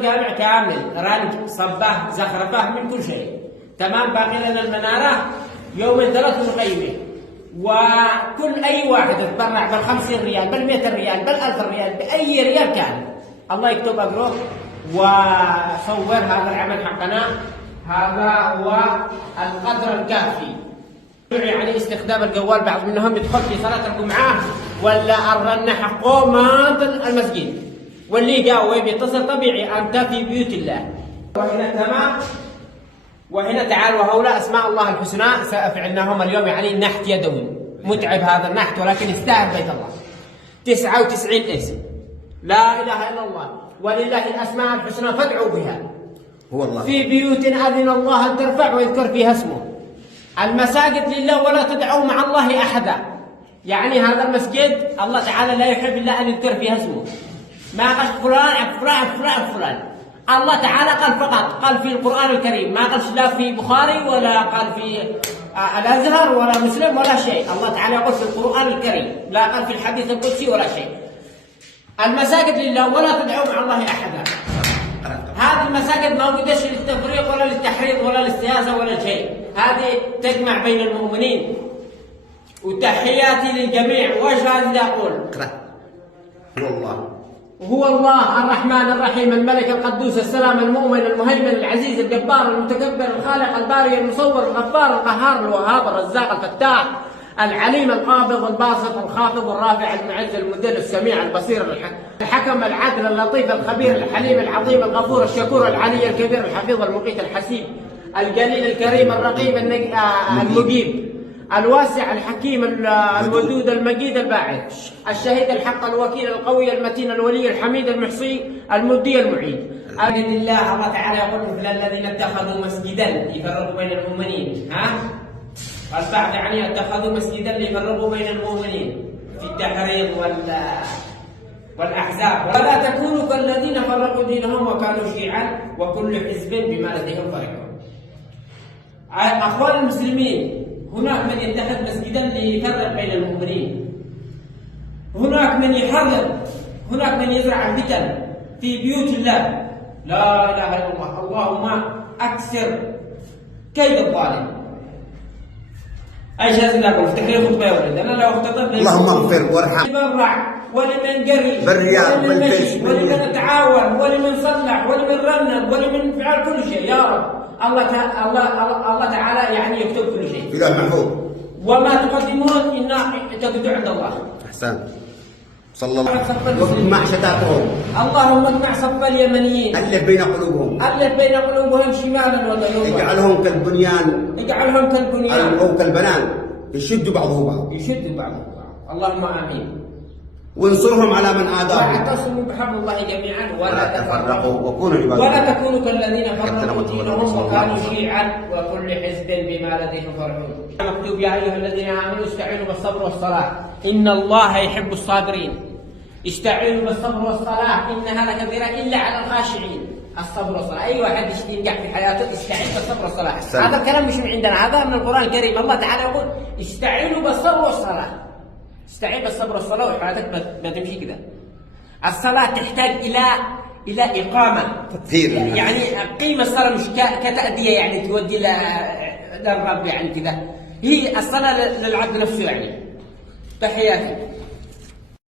الجامع كامل، رنج، صباه، زخرفاه، من كل شيء. تمام. باقي لنا المنارة يومين 3 نقيمه، وكل أي واحد يتبرع بال50 ريال، بال100 ريال، بال1000 ريال، بأي ريال كان، الله يكتب أجره وصور هذا العمل حقنا. هذا هو القدر الكافي. يعني استخدام الجوال، بعض منهم يدخل في صلاة الجمعة ولا الرنة حقه مات المسجد، واللي جاوب يتصل طبيعي أنت في بيوت الله. وهنا تمام. وهنا تعال، وهؤلاء أسماء الله الحسنى سأفعلناهم اليوم. يعني نحت يدوي، متعب هذا النحت ولكن يستاهل بيت الله. 99 اسم، لا إله إلا الله، ولله الأسماء الحسنى فادعوا بها. هو الله. في بيوت أذن الله أن ترفع ويذكر فيها اسمه. المساجد لله ولا تدعوا مع الله أحدا. يعني هذا المسجد الله تعالى لا يحب إلا أن يذكر فيها اسمه. ما قال فلان فلان فلان فلان. الله تعالى قال فقط، قال في القرآن الكريم، ما قالش لا في بخاري ولا قال في الأزهر ولا مسلم ولا شيء. الله تعالى يقول في القرآن الكريم، لا قال في الحديث القدسي ولا شيء. المساجد لله ولا تدعوا مع الله أحدا. هذه المساجد ما وجدش للتفريق ولا للتحريض ولا للسياسة ولا شيء. هذه تجمع بين المؤمنين. وتحياتي للجميع. وإيش هذا يقول؟ هو الله. هو الله الرحمن الرحيم الملك القدوس السلام المؤمن المهيمن العزيز الجبار المتكبر الخالق الباري المصور الغفار القهار الوهاب الرزاق الفتاح العليم القابض الباسط الخافض الرافع المعز المذل السميع البصير الحكم العدل اللطيف الخبير الحليم العظيم الغفور الشكور العلي الكبير الحفيظ المقيت الحسيب الجليل الكريم الرقيب المجيب الواسع الحكيم الودود المجيد الباعث الشهيد الحق الوكيل القوي المتين الولي الحميد المحصي المبدي المعيد. أمن الله. الله تعالى يقول مثل الذين اتخذوا مسجدا يفرقوا بين المؤمنين. البعض يعني اتخذوا مسجدا ليفرقوا بين المؤمنين في التحريض والأحزاب. ولا تكونوا كالذين فرقوا دينهم وكانوا شيعا وكل حزب بما لديهم فرحون. أخوان المسلمين، هناك من يتخذ مسجدا ليفرق بين المؤمنين، هناك من يحرض، هناك من يزرع الفتن في بيوت الله. لا اله الا الله. اللهم اكسر كيد الظالم. ايش لازم اقول؟ افتح لي خطبه يا ولد، انا لو اخطب اللهم اغفر وارحم. نبرع ولمن جري بالرياض ولمن والفيس مشي ولمن نتعاون ولمن صلح ولمن رنب ولمن فعل كل شيء يا رب. الله تعالى يعني يكتب كل شيء. إله محفوظ. وما تقدمون إن تجدوا عند الله. أحسن. صلى الله عليه وسلم. واجمع شتاتهم. اللهم اجمع صف اليمنيين. ألف بين قلوبهم. ألف بين قلوبهم شمالا وجنوبا. اجعلهم كالبنيان. اجعلهم كالبنيان. أو كالبنان. يشد بعضهم بعض. يشد بعضهم بعض. اللهم آمين. وانصرهم على من عاداهم. واعتصموا بحبل الله جميعا ولا تفرقوا وكونوا عباد الله. ولا تكونوا كالذين فرقوا دينهم وكانوا شيعا وكل حزب بما لديهم فرحون. مكتوب يا ايها الذين امنوا استعينوا بالصبر والصلاه ان الله يحب الصابرين. استعينوا بالصبر والصلاه انها لكبيره الا على الخاشعين. الصبر والصلاه، اي واحد ينجح في حياته استعين بالصبر والصلاه. هذا الكلام مش من عندنا، هذا من القران الكريم. الله تعالى يقول استعينوا بالصبر والصلاه. استعين بالصبر والصلاة وحياتك ما تمشي كده. الصلاة تحتاج إلى إقامة. تطهير. يعني قيمة الصلاة مش كتأدية يعني تودي للرب يعني كده. هي الصلاة للعبد نفسه يعني. تحياتي.